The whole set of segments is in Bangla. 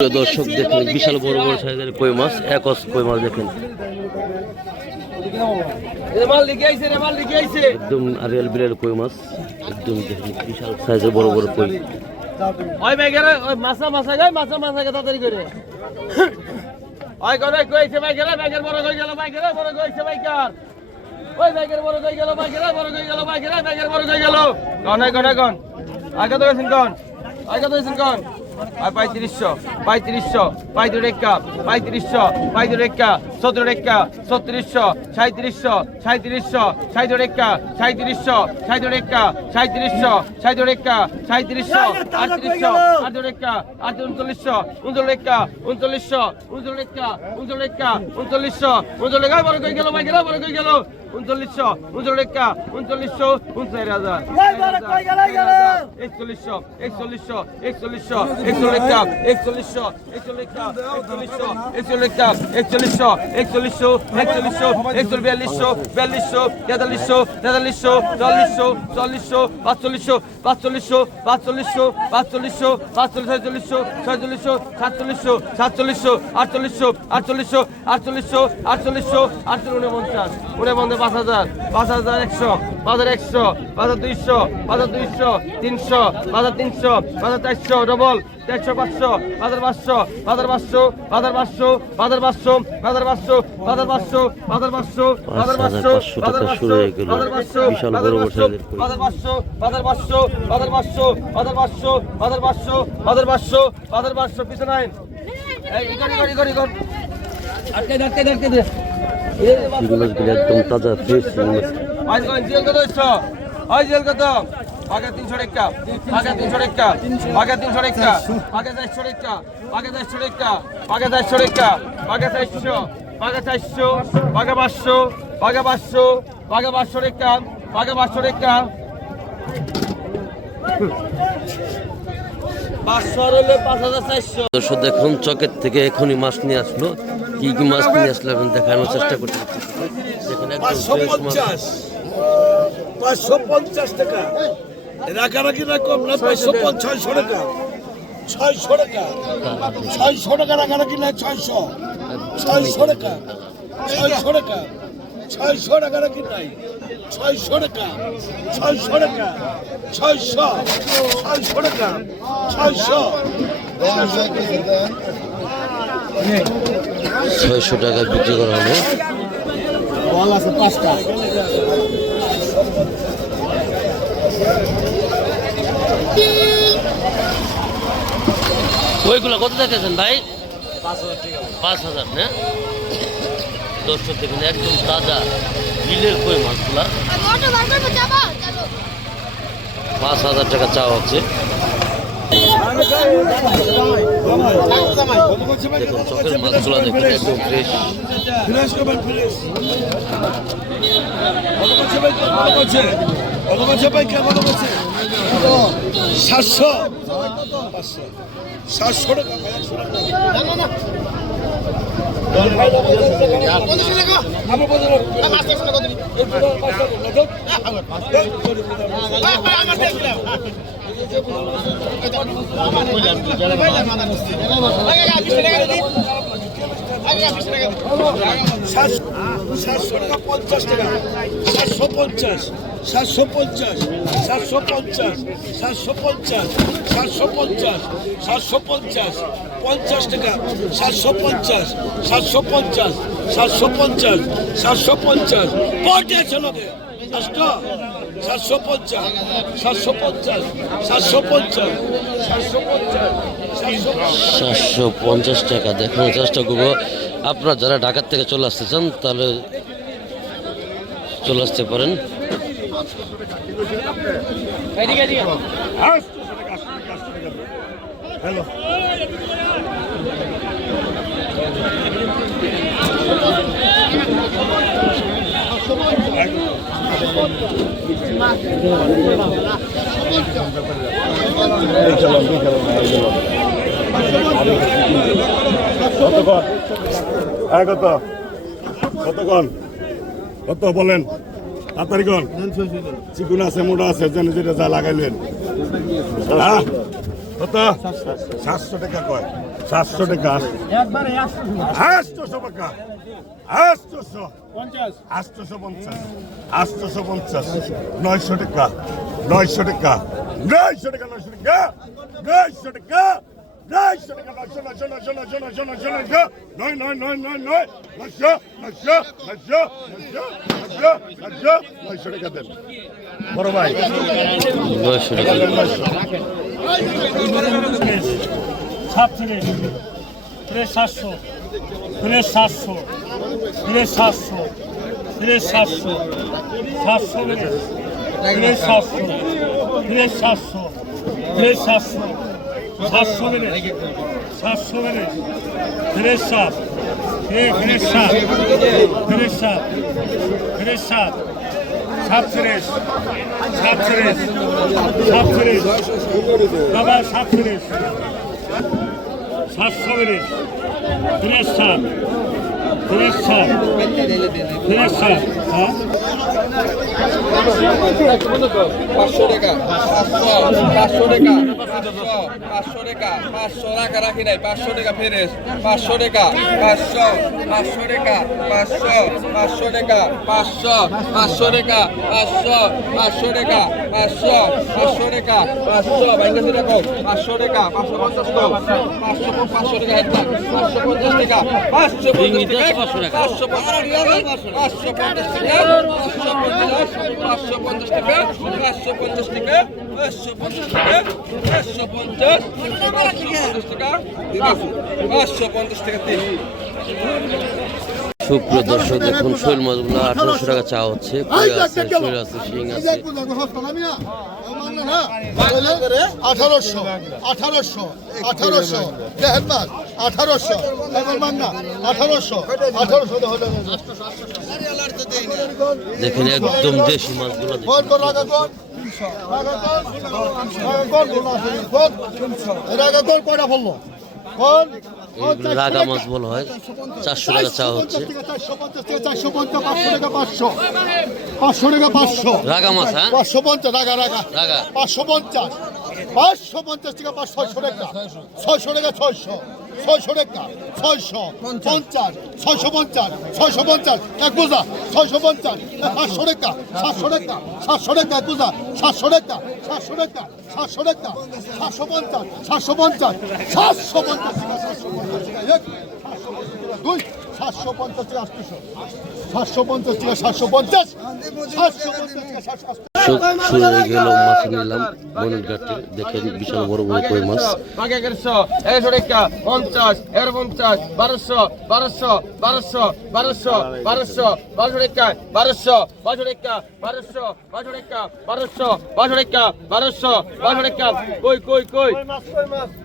প্রিয় দর্শক দেখেন বিশাল বড় বড় সাইজের কই মাছ একস কই মাছ দেখেন। একদম আরিয়াল বিরাল কই মাছ একদম দেখেন বিশাল সাইজের বড় বড় কই। ওই বাইকেরা ওই মাছা মাছা গায় মাছা মাছা গে তাড়াতাড়ি করে। ওই করে কইছে বাইকেরা বাইকের বড় কই গেল বড় কইছে ওই বড় কই গেল বড় কই গেল বড় কই গেল। কোন কোন কোন আগে তো গেছেন কোন আগে তো গেছেন কোন পঁয়ত্রিশশো পঁয়ত্রিশশো পঁয়ত্রিশ রেখা পঁয়ত্রিশশো পঁয়ত্রিশ রেখা সতেরো রেখা ছত্রিশশো সাঁত্রিশশো সাঁত্রিশশো সাঁত্রিশ রেখা সাঁত্রিশশো সাঁত্রিশ রেখা সাঁত্রিশশো সাঁত্রিশ রেখা সাঁত্রিশশো আটত্রিশশো আটত্রিশ রেখা আটত্রিশ উনচল্লিশশো উনচল্লিশ রেখা উনচল্লিশশো উনচল্লিশ রেখা উনচল্লিশ রেখা উনচল্লিশশো উনচল্লিশ বড় কই গেল ভাই গেল বড় কই গেল। উনচল্লিশশো উনচল্লিশ রেখা উনচল্লিশশো উনচার হাজার একচল্লিশশো একচল্লিশশো একচল্লিশশো একচল্লিশ রেখা একচল্লিশশো একচল্লিশ রেখা একচল্লিশশো একচল্লিশ রেখা একচল্লিশশো একচল্লিশশো একচল্লিশশো একচল্লিশ বিয়াল্লিশশো বিয়াল্লিশশো তেতাল্লিশশো তেতাল্লিশশো চল্লিশশো চল্লিশশো পাঁচচল্লিশশো পাঁচচল্লিশশো পাঁচচল্লিশশো পাঁচচল্লিশশো পাঁচচল্লিশ ছয়চল্লিশশো ছয়চল্লিশশো সাতচল্লিশশো সাতচল্লিশশো আটচল্লিশশো আটচল্লিশশো আটচল্লিশশো আটচল্লিশশো আটচল্লিশ উনপঞ্চাশ উনপঞ্চাশ পাঁচ হাজার পাঁচ হাজার একশো পাঁচ হাজার একশো পাঁচ হাজার দুইশো পাঁচ হাজার দুইশো তিনশো পাঁচ হাজার তিনশো পাঁচ হাজার চারশো ডবল চারশো পাঁচশো পাঁচশো বাজার পাঁচশো পাঁচশো বাজার পাঁচশো বাজার পাঁচশো বাজার পাঁচশো বাজার পাঁচশো বাজার পাঁচশো বাজার পাঁচশো বাজার পাঁচশো বিশাল বাজার বড় বড় পাঁচশো সাইজের কই। বাজার পাঁচশো বাজার পাঁচশো বাজার পাঁচশো বাজার পাঁচশো বাজার পাঁচশো বাজার পাঁচশো বাজার পাঁচশো পিছনে আটকে আটকে আটকে চিংড়ি মাছগুলো একদম তাজা ফ্রেশ চিংড়ি মাছ কোন জেল কত আগে তিনশো টাকা আগে তিনশো টাকা আগে তিনশো টাকা আগে চারশো টাকা আগে চারশো টাকা আগে চারশো টাকা আগে চারশো আগে চারশো আগে পাঁচশো আগে পাঁচশো আগে পাঁচশো টাকা আগে পাঁচশো টাকা পাঁচশো দেখুন চকের থেকে এখনই মাছ নিয়ে আসলো। কি কি মাছ নিয়ে আসলো দেখানোর চেষ্টা করতে পঞ্চাশ। পাঁচশো পঞ্চাশ টাকা। রাখারাখি না কম না পাঁচশো ছয়শো টাকা। ছয়শো টাকা। ছয়শো টাকা রাখারাখি না ছয়শো। ছয়শো টাকা। ছয়শো টাকা। ছয়শো টাকা রাখি নাই। ছয়শো টাকা। ছয়শো টাকা। ছয়শো। ছয়শো টাকা। ছয়শো। ছয়শো টাকা বিক্রি করা হলো ওইগুলো কত দেখেছেন ভাই? পাঁচ হাজার না? দর্শক দেখুন একদম তাজা বিলের কই মাছগুলা? পাঁচ হাজার টাকা চাওয়া হচ্ছে। দেখুন চকের মাছগুলা দেখুন একদম ফ্রেশ ফ্রেশ করবেন ফ্রেশ কত বলছে ভাই কত বলছে কত বলছে ভাই কে কত বলছে সাতশো সাতশো টাকা টাকা। সাতশো টাকা পঞ্চাশ টাকা সাতশো পঞ্চাশ সাতশো পঞ্চাশ সাতশো পঞ্চাশ সাতশো পঞ্চাশ সাতশো পঞ্চাশ সাতশো পঞ্চাশ পঞ্চাশ টাকা সাতশো পঞ্চাশ সাতশো পঞ্চাশ সাতশো পঞ্চাশ সাতশো পঞ্চাশ পঞ্চাশ ছেলেকে সাতশো পঞ্চাশ সাতশো পঞ্চাশ সাতশো পঞ্চাশ সাতশো পঞ্চাশ সাতশো পঞ্চাশ টাকা। দেখানোর চেষ্টা করব। আপনারা যারা ঢাকার থেকে চলে আসতে চান তাহলে চলে আসতে পারেন। হ্যালো। কতক্ষণ? হ্যাঁ কত? কতক্ষণ? কত বলেন? তাড়াতাড়ি কন চিকুন আছে মোটা আছে যেন যেটা যা লাগাইলেন। হ্যাঁ? কত সাতশো টাকা কয় সাতশো টাকা আটশোশো টাকা আটশোশো আটশোশো পঞ্চাশ আটশোশো পঞ্চাশ নয়শো টাকা নয়শো টাকা নয়শো টাকা নয়শো টাকা নয়শো টাকা নয়শো টাকা নয়শো নয়শো নয়শো নয়শো নয়শো নয়শো নয়শো নয় নয় নয় নয় নয় নয়শো নয়শো নয়শো নয়শো নয়শো নয়শো নয়শো টাকা দেন বড় ভাই নয়শো টাকা সাতত্রিশ ফ্রেশ সাতশো ফ্রেশ সাতশো ফ্রেশ সাতশো ফ্রেশ সাতশো সাতশো ফ্রেশ সাতশো ফ্রেশ সাতশো ফ্রেশ সাতশো সাতশো সাতশো ফ্রেশ সাত ফ্রেশ সাত ফ্রেশ সাত ফ্রেশ সাত সাতচল্লিশ সাতচল্লিশ সাতচল্লিশ বাবা সাতচল্লিশ সাতশো বিশ তিরিশ সাত তিরিশ সাত তিরিশ সাত পাঁচশো টাকা পাঁচশো টাকা পাঁচশো টাকা পাঁচশো রাখা রাখি নাই পাঁচশো টাকা ফেরেস পাঁচশো টাকা পাঁচশো পাঁচশো টাকা পাঁচশো পাঁচশো টাকা পাঁচশো পাঁচশো টাকা পাঁচশো পাঁচশো টাকা পাঁচশো পাঁচশো টাকা পাঁচশো বাইঙ্গাসি টাকা পাঁচশো টাকা পাঁচশো পঞ্চাশ টাকা পাঁচশো পাঁচশো টাকা একটা পাঁচশো পঞ্চাশ টাকা পাঁচশো পঞ্চাশ টাকা পাঁচশো পঞ্চাশ টাকা পাঁচশো পঞ্চাশ টাকা পাঁচশো পঞ্চাশ টাকা পাঁচশো পঞ্চাশ টাকা পাঁচশো পঞ্চাশ টাকা পাঁচশো পঞ্চাশ পাঁচশো পঞ্চাশ টাকা পাঁচশো পঞ্চাশ টাকা তিন সুপ্রিয় দর্শক, দেখুন, শৈল মাছগুলো আঠারোশো টাকা চা হচ্ছে। আছে, শৈল আছে। আঠারোশো আঠারোশো আঠারোশো। দেহেরবাদ আঠারোশো। মান্না আঠারোশো। আঠারোশো দেখেন একদম দেশি মাছগুলো এর ফেলল? কোন এগুলো রাগা মাছ বলা হয়। চারশো টাকা চা হচ্ছে। পাঁচশো টাকা পাঁচশো। পাঁচশো পাঁচশো। রাগা মাছ হ্যাঁ? পাঁচশো পঞ্চাশ রাগা রাগা। রাগা। পাঁচশো পঞ্চাশ। পাঁচশো পঞ্চাশ টাকা পাঁচ ছয়শো টাকা। ছয়শো টাকা ছয়শো। ছয়শো টাকা ছয়শো পঞ্চাশ। ছয়শো পঞ্চাশ ছয়শো পঞ্চাশ। এক বোঝা ছয়শো পঞ্চাশ সাতশো টাকা সাতশো টাকা সাতশো টাকা এক বোঝা সাতশো টাকা সাতশো টাকা সাতশো টাকা সাতশো পঞ্চাশ সাতশো পঞ্চাশ সাতশো পঞ্চাশ সাতশো পঞ্চাশ দুই সাতশো পঞ্চাশ আটশো সাতশো পঞ্চাশ টাকা সাতশো পঞ্চাশ সাতশো পঞ্চাশ সাতশো শু- শুরু হয়ে গেল মাছ নিলাম বনের ঘাটে। দেখেন বিশাল বড় বড় কই মাছ। পঞ্চাশ এগারো পঞ্চাশ বারোশো বারোশো বারোশো বারোশো বারোশো বারোশো টাকা বারোশো বারোশো টাকা বারোশো বারোশো টাকা বারোশো বারোশো টাকা বারোশো বারোশো টাকা কই কই কই?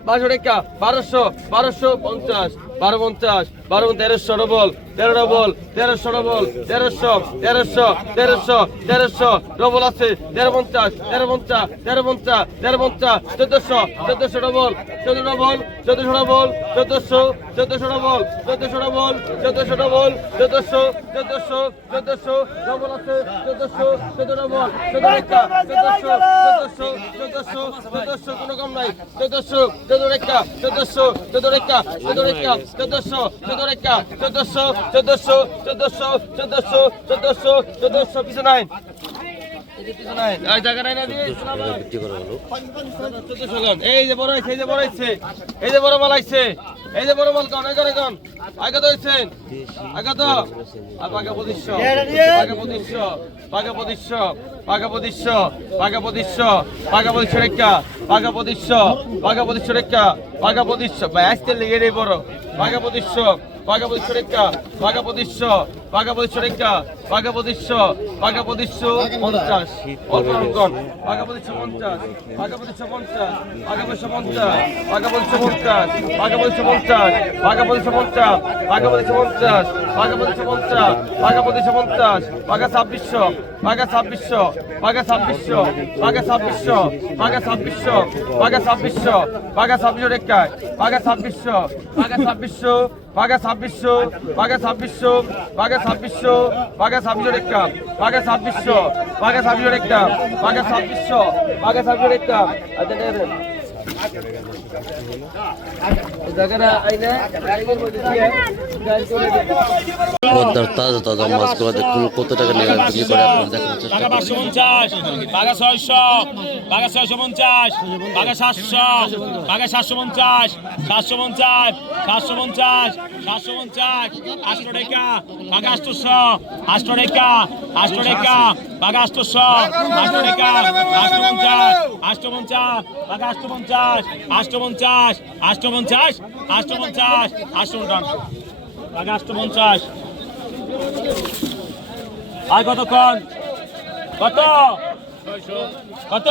বারোশো টাকা বারোশো বারোশো পঞ্চাশ। বারো পঞ্চাশ, বারো তেরোশো ডবল তেরো ডবল তেরোশো ডবল তেরোশো তেরোশো তেরোশো তেরোশো ডবল আছে, তেরো পঞ্চাশ তেরো পঞ্চাশ তেরো পঞ্চাশ তেরো পঞ্চাশ, চোদ্দশো চোদ্দশো ডবল চোদ্দ ডবল চোদ্দশো ডবল চোদ্দশো চোদ্দশো ডবল চোদ্দশো ডবল চোদ্দশো ডবল চোদ্দশো চোদ্দশো চোদ্দশো ডবল আছে, চোদ্দশো চোদ্দ ডবল চোদ্দ রেখা, চোদ্দশো চোদ্দশো চোদ্দশো চোদ্দশো কোনো কম নাই, চোদ্দশো চোদ্দ রেখা, চোদ্দশো চোদ্দ রেখা চোদ্দ রেখা চোদ্দশো চোদ্দ রেখা চোদ্দশো চোদ্দশো চোদ্দশো চোদ্দশো চোদ্দশো চোদ্দশো পিছু নাই এই যে বড় এই পাকা পঁচিশশো পাকা পঁচিশশো পাকা পঁচিশশো পাকা পঁচিশশো পাকা পঁচিশশো পাকা পঁচিশশো রেখা পাকা পঁচিশশো রেখা পঁচিশশো ভাই আসতে লেগে নেই বড় পাকা পঁচিশশো রেখা পাকা পঁচিশশো পাকা পঁচিশশো রেখা পাকা পঁচিশশো পাকা পঁচিশশো পঞ্চাশ অল্প কন পাকা পঁচিশশো পঞ্চাশ পাকা পঁচিশশো পঞ্চাশ পাকা পঁচিশশো পঞ্চাশ পাকা পঁচিশশো পঞ্চাশ পাকা পঁচিশশো পঞ্চাশ পাকা পঁচিশশো পঞ্চাশ পাকা পঁচিশশো পঞ্চাশ পঞ্চাশ পাকা পঁচিশশো পঞ্চাশ পাকা ছাব্বিশশো পাকা ছাব্বিশশো পাকা ছাব্বিশশো পাকা ছাব্বিশশো পাকা ছাব্বিশশো পাকা ছাব্বিশশো পাকা ছাব্বিশশো টাকায় পাগে ছাব্বিশশো পাগে ছাব্বিশশো পাগে ছাব্বিশশো পাগে ছাব্বিশশো পাগে ছাব্বিশশো পাগে ছাব্বিশ রেখা পাগে ছাব্বিশশো পাগে ছাব্বিশ রেখা পাগে ছাব্বিশশো পাগে ছাব্বিশ একটা। পদ্মার তাজা তাজা মাছগুলো দেখুন কত টাকা নিয়ে বিক্রি করে আপনারা দেখানোর চেষ্টা বাঘা পাঁচশো পঞ্চাশ বাঘা ছয়শো বাঘা ছয়শো পঞ্চাশ বাঘা সাতশো বাঘা সাতশো পঞ্চাশ সাতশো পঞ্চাশ সাতশো পঞ্চাশ সাতশো পঞ্চাশ আটশো টাকা বাঘা আটশোশো আটশো টাকা আটশো টাকা বাঘা আটশোশো আটশো টাকা আটশো পঞ্চাশ আটশো পঞ্চাশ বাঘা আটশো পঞ্চাশ আটশো পঞ্চাশ আটশো পঞ্চাশ আটশো পঞ্চাশ আটশো পঞ্চাশ বাঘা আটশো পঞ্চাশ আর কতক্ষণ? কত? কত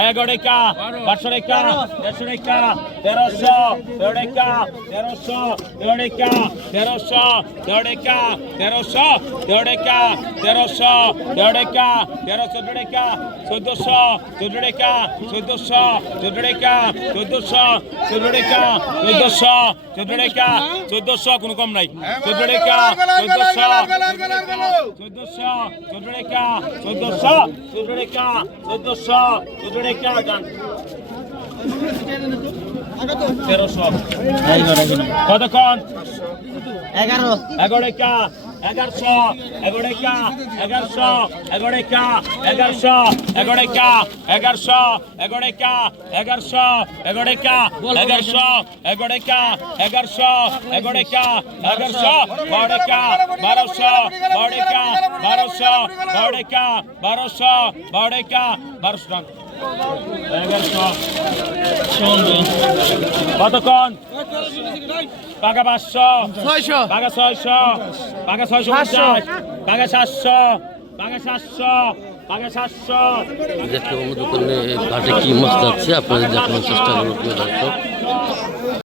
এগারো রেখা পাঁচশো রেখা দেড়শো রেখা তেরোশো তেরো রেখা তেরোশো তেরো রেখা তেরোশো তেরো রেখা তেরোশো তেরো রেখা তেরোশো তেরো রেখা তেরো চোদ্দ রেখা চোদ্দশো চোদ্দ রেখা চোদ্দশো চোদ্দ রেখা চোদ্দশো চোদ্দ রেখা চোদ্দশো চোদ্দ রেখা চোদ্দশো কোনো কম নাই চোদ্দ রেখা চোদ্দশো চোদ্দশো চোদ্দ রেখা চোদ্দশো চোদ্দ রেখা চোদ্দশো চোদ্দ রেখা গান। তেরোশো। কতক্ষণ? এগারো। এগারো রেখা এগারোশো এগারোটা এগারোশো এগারোটা এগারোশো এগারোটা এগারোশো এগারোটা এগারোশো এগারোটা এগারোশো এগারোটা এগারোশো এগারোটা এগারোশো বারোটা বারোশো বারোটা বারোশো বারোটা বারোশো বারোটা বারোশো টাকা কতক্ষণ? পাকা পাঁচশো। ছয়শো। পাকা ছয়শো। পাকা ছয়শো পঞ্চাশ। পাকা সাতশো। পাকা সাতশো। দেখতে অন্য দোকানে ঘাটে কি মাছ যাচ্ছে। আপনাদের দেখানোর চেষ্টা করুন প্রিয় দর্শক।